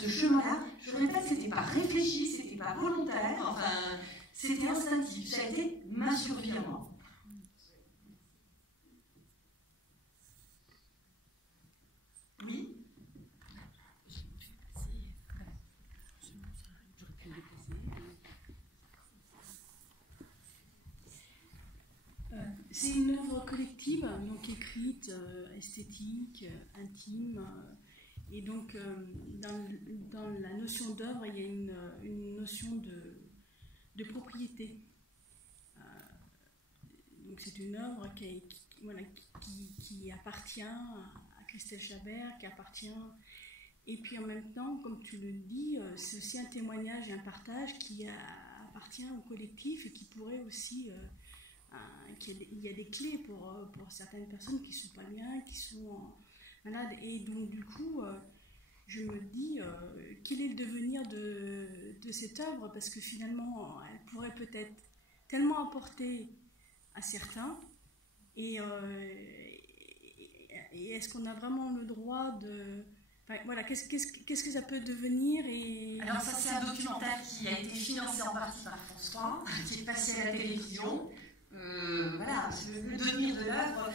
ce chemin-là, je répète, c'était pas réfléchi, c'était pas volontaire, enfin, c'était instinctif. Ça a été ma survie à moi. Oui. C'est une œuvre collective, donc écrite, esthétique, intime. Et donc, dans la notion d'œuvre, il y a une notion de propriété. Donc, c'est une œuvre qui appartient à Christelle Chabert, qui appartient. Et puis en même temps, comme tu le dis, c'est aussi un témoignage et un partage qui appartient au collectif et qui pourrait aussi. Il y a des clés pour certaines personnes qui ne sont pas bien, qui sont malades. Et donc, du coup, je me dis, quel est le devenir de cette œuvre? Parce que finalement, elle pourrait peut-être tellement apporter à certains. Et est-ce qu'on a vraiment le droit de... Enfin, voilà, qu'est-ce que ça peut devenir Alors ça, c'est un documentaire qui a été financé en partie par France 3, qui est passé à la télévision. Voilà, le devenir de l'œuvre,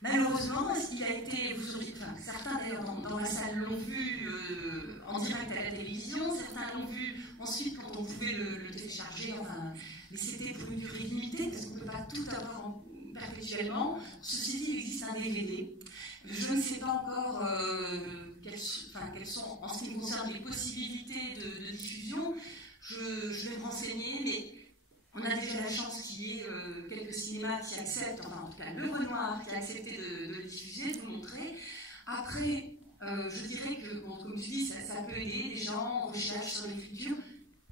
malheureusement, il a été, certains d'ailleurs dans la salle l'ont vu en direct à la télévision, certains l'ont vu ensuite quand on pouvait le télécharger, enfin, mais c'était pour une durée limitée, parce qu'on ne peut pas tout avoir perpétuellement. Ceci dit, il existe un DVD. Je ne sais pas encore quelles sont, en ce qui concerne les possibilités de diffusion. Je vais me renseigner, mais on a déjà la chance qu'il y ait quelques cinémas qui acceptent, enfin en tout cas le Renoir qui a accepté de le diffuser, de le montrer. Après, je dirais que, bon, comme tu dis, ça peut aider les gens en recherche sur l'écriture.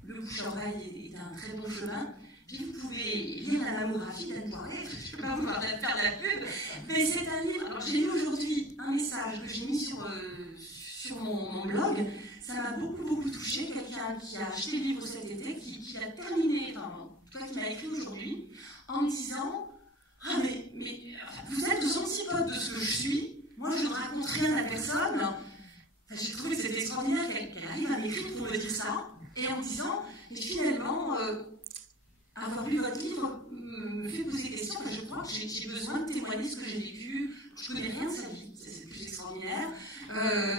Le bouche-à-oreille est un très bon chemin. Puis vous pouvez lire la mammographie d'Anne Poiré, je ne vais pas vous faire de la pub, mais c'est un livre. Alors j'ai lu aujourd'hui un message que j'ai mis sur mon blog. Ça m'a beaucoup touché. Quelqu'un qui a acheté le livre cet été, qui l'a terminé, enfin, qui m'a écrit aujourd'hui, en me disant « Ah, mais vous êtes aux antipodes de ce que je suis. Moi, je ne raconte rien à personne. » Enfin, j'ai trouvé que c'était extraordinaire qu'elle arrive à m'écrire pour me dire ça, et en me disant « Mais finalement, avoir lu votre livre me fait poser des questions, et je crois que j'ai besoin de témoigner ce que j'ai vécu. Je ne connais rien de sa vie, c'est plus extraordinaire,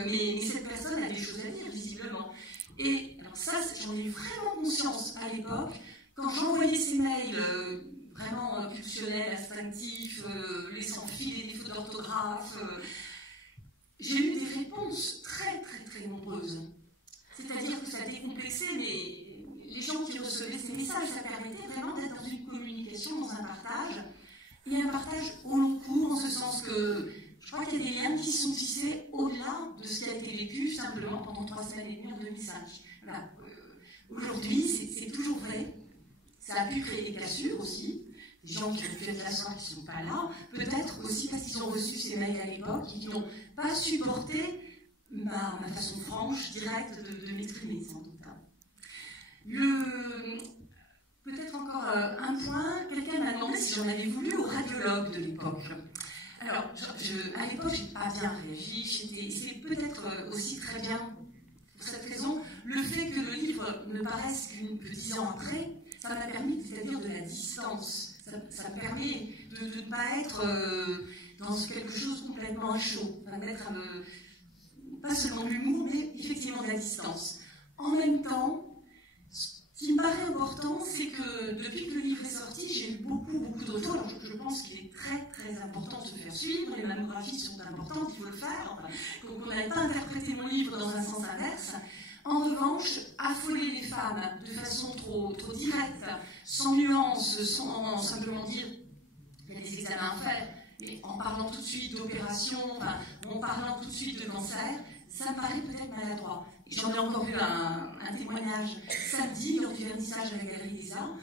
mais cette personne a des choses à dire, visiblement. » Et alors ça, j'en ai eu vraiment conscience à l'époque, quand j'envoyais ces mails vraiment pulsionnels, instinctifs, laissant filer des fautes d'orthographe, j'ai eu des réponses très nombreuses. C'est-à-dire que ça décomplexait les gens qui recevaient ces messages, ça permettait vraiment d'être dans une communication, dans un partage, et un partage au long cours, en ce sens que je crois qu'il y a des liens qui sont tissés au-delà de ce qui a été vécu simplement pendant 3 semaines et demie en 2005. Voilà. Aujourd'hui, c'est toujours vrai. Ça a pu créer des cassures aussi, des gens qui ont pu être là qui ne sont pas là, peut-être aussi parce qu'ils ont reçu ces mails à l'époque et qui n'ont pas supporté ma façon franche, directe de m'exprimer, sans doute. Peut-être encore un point, quelqu'un m'a demandé si j'en avais voulu au radiologue de l'époque. Alors, à l'époque, je n'ai pas bien réagi, c'est peut-être aussi très bien, pour cette raison, le fait que le livre ne paraisse que 10 ans après, ça m'a permis, c'est-à-dire de la distance. Ça me permet de ne pas être dans quelque chose complètement à chaud, d'être pas seulement de l'humour, mais effectivement de la distance. En même temps, ce qui me paraît important, c'est que depuis que le livre est sorti, j'ai eu beaucoup de retours. Alors je pense qu'il est très important de se faire suivre. Les mammographies sont importantes, il faut le faire. Donc on n'allait pas interpréter mon livre dans un sens inverse. En revanche, affoler les femmes de façon trop directe, sans nuance, sans simplement dire qu'il y a des examens à faire, mais en parlant tout de suite d'opération, en parlant tout de suite de cancer, ça me paraît peut-être maladroit. J'en ai encore eu un témoignage samedi lors du vernissage à la Galerie des Arts,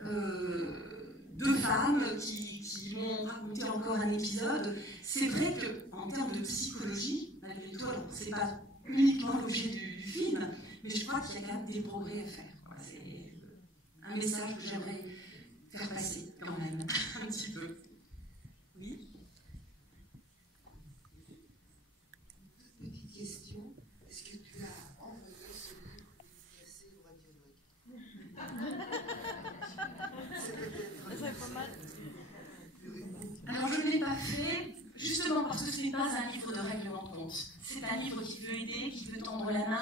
2 femmes qui m'ont raconté encore un épisode. C'est vrai qu'en termes de psychologie, malgré tout, ce n'est pas uniquement l'objet du film, mais je crois qu'il y a quand même des progrès à faire. C'est un message que j'aimerais faire passer quand même, un petit peu. Oui. Petite question, est-ce que tu as envoyé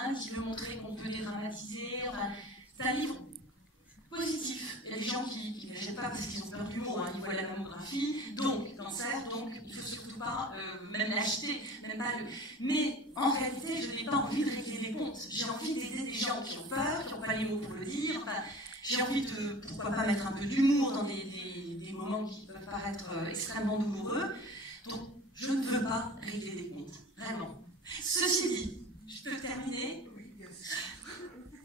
humain, qui veut montrer qu'on peut dédramatiser. Enfin, c'est un livre positif. Il y a des gens qui ne l'achètent pas parce qu'ils ont peur du mot, hein. Ils voient la mammographie, donc cancer, donc il ne faut surtout pas même l'acheter, même pas le... Mais en réalité, je n'ai pas envie de régler des comptes. J'ai envie d'aider des gens qui ont peur, qui n'ont pas les mots pour le dire. Enfin, j'ai envie de, pourquoi pas, mettre un peu d'humour dans des moments qui peuvent paraître extrêmement douloureux. Donc, je ne veux pas régler des comptes, vraiment. Ceci dit, je peux terminer.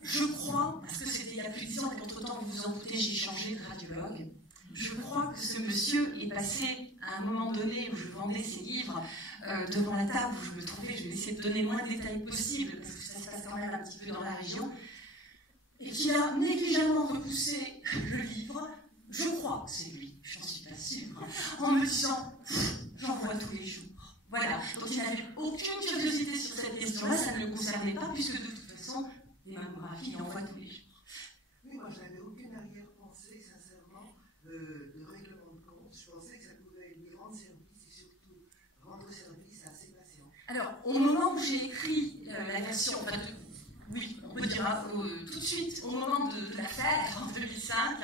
Je crois, parce que c'était il y a plus de 10 ans, et qu'entre-temps, vous vous en doutez, j'ai changé de radiologue. Je crois que ce monsieur est passé à un moment donné où je vendais ses livres devant la table où je me trouvais. Je vais essayer de donner le moins de détails possible, parce que ça se passe quand même un petit peu dans la région. Et qui a négligemment repoussé le livre. Je crois que c'est lui, je n'en suis pas sûre, en me disant « j'en vois tous les jours ». Voilà, donc il n'avait aucune curiosité sur cette question-là, ça ne le concernait pas, puisque de toute façon, les mammographies, il en voit tous les jours. Oui, moi, je n'avais aucune arrière-pensée, sincèrement, de règlement de compte. Je pensais que ça pouvait lui rendre service et surtout rendre service à ses patients. Alors, au moment où j'ai écrit la version, enfin, oui, on peut dire tout de suite, au moment de l'affaire, en 2005,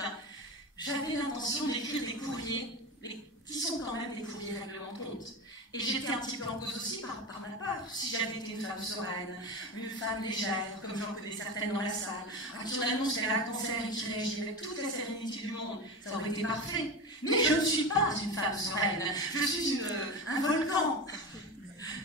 j'avais l'intention d'écrire des courriers, mais qui sont quand même des courriers règlement de compte. Et j'étais un petit peu en cause aussi par ma peur. Si j'avais été une femme sereine, une femme légère, comme j'en connais certaines dans la salle, à qui on annonce qu'elle a un cancer et qui réagit avec toute la sérénité du monde, ça aurait été parfait. Mais je ne suis pas une femme sereine, je suis un volcan.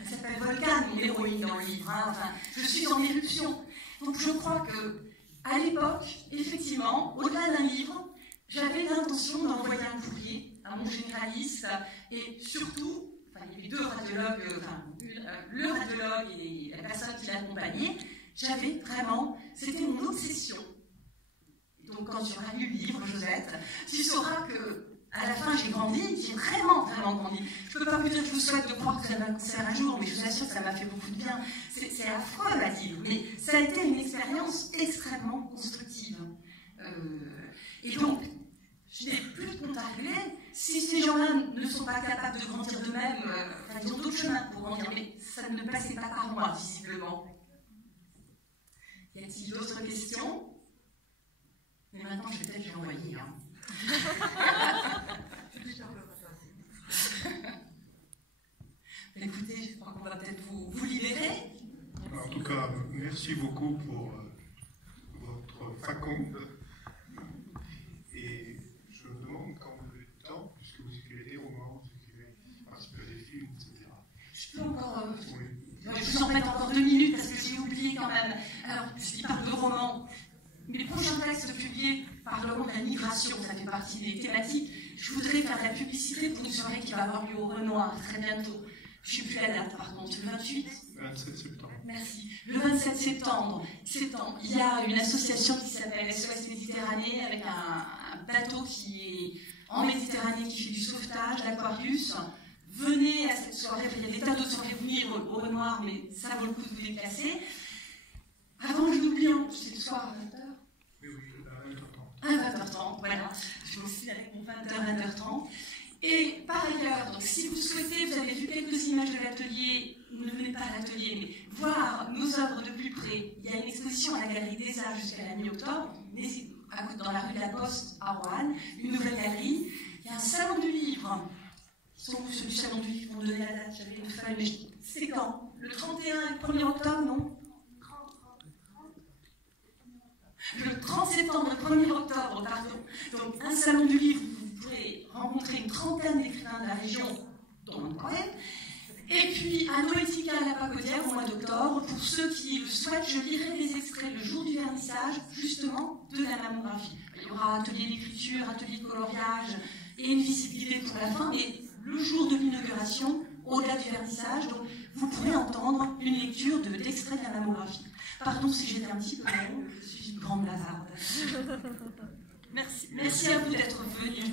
Elle s'appelle Volcan, mon héroïne dans le livre. Hein. Enfin, je suis en éruption. Donc je crois que, à l'époque, effectivement, au-delà d'un livre, j'avais l'intention d'envoyer un courrier à mon généraliste et surtout, enfin, il y avait deux radiologues, enfin, le radiologue et la personne qui l'accompagnait, j'avais vraiment, c'était mon obsession. Donc quand tu auras lu le livre, Josette, tu sauras que à la fin j'ai grandi, j'ai vraiment grandi. Je ne peux pas vous dire que je vous souhaite de croire que vous avez un cancer un jour, mais je vous assure que ça m'a fait beaucoup de bien. C'est affreux à dire, mais ça a été une expérience extrêmement constructive. Et donc, je n'ai plus de compte à régler. Si ces gens-là ne sont pas capables de grandir d'eux-mêmes, ils ont d'autres chemins pour grandir, mais ça ne passait pas par moi, visiblement. Y a-t-il d'autres questions? Mais maintenant, je vais peut-être les envoyer. Hein. Écoutez, je crois qu'on va peut-être vous libérer. En tout cas, merci beaucoup pour votre faconde. Et je me demande quand vous avez le temps, puisque vous écrivez des romans, vous écrivez des films, etc. Je peux encore... Je vous en mets encore 2 minutes parce que j'ai oublié quand même. Alors, je parle de romans. Mes prochains textes publiés parleront de la migration, ça fait partie des thématiques. Je voudrais faire de la publicité pour une soirée qui va avoir lieu au Renoir très bientôt. Je ne sais plus la date par contre, le 28 ? 27 septembre. Merci. Le 27 septembre, il y a une association qui s'appelle SOS Méditerranée avec un bateau qui est en Méditerranée qui fait du sauvetage, l'Aquarius. Venez à cette soirée, il y a des tas d'autres soirées venir au Renoir, mais ça vaut le coup de vous déplacer. Avant, je l'oublie, c'est le soir à 20h. Oui, à 20h30. À 20h30, voilà. Je vais aussi avec mon 20h, 20h30. Et par ailleurs, donc, si vous souhaitez, vous avez vu quelques images de l'atelier, ne venez pas à l'atelier, mais voir nos œuvres de plus près. Il y a une exposition à la Galerie des Arts jusqu'à la mi-octobre, dans la rue de la Poste à Roanne, une nouvelle galerie. Il y a un salon du livre. Ils sont où ceux du salon du livre? On me donnait la date, j'avais une feuille, mais c'est quand? Le 31 et le 1er octobre, non? Le 30 septembre, le 1er octobre, pardon. Donc, un salon du livre où vous pourrez rencontrer une trentaine d'écrivains de la région, dont mon poème. Et puis, à Noética à la Pacodière, au mois d'octobre, pour ceux qui le souhaitent, je lirai des extraits le jour du vernissage, justement, de la mammographie. Il y aura atelier d'écriture, atelier de coloriage et une visibilité pour la fin, mais le jour de l'inauguration, au-delà du vernissage, donc, vous pourrez entendre une lecture d'extraits de la mammographie. Pardon si j'étais un petit peu long, je suis une grande bavarde. Merci à vous d'être venus.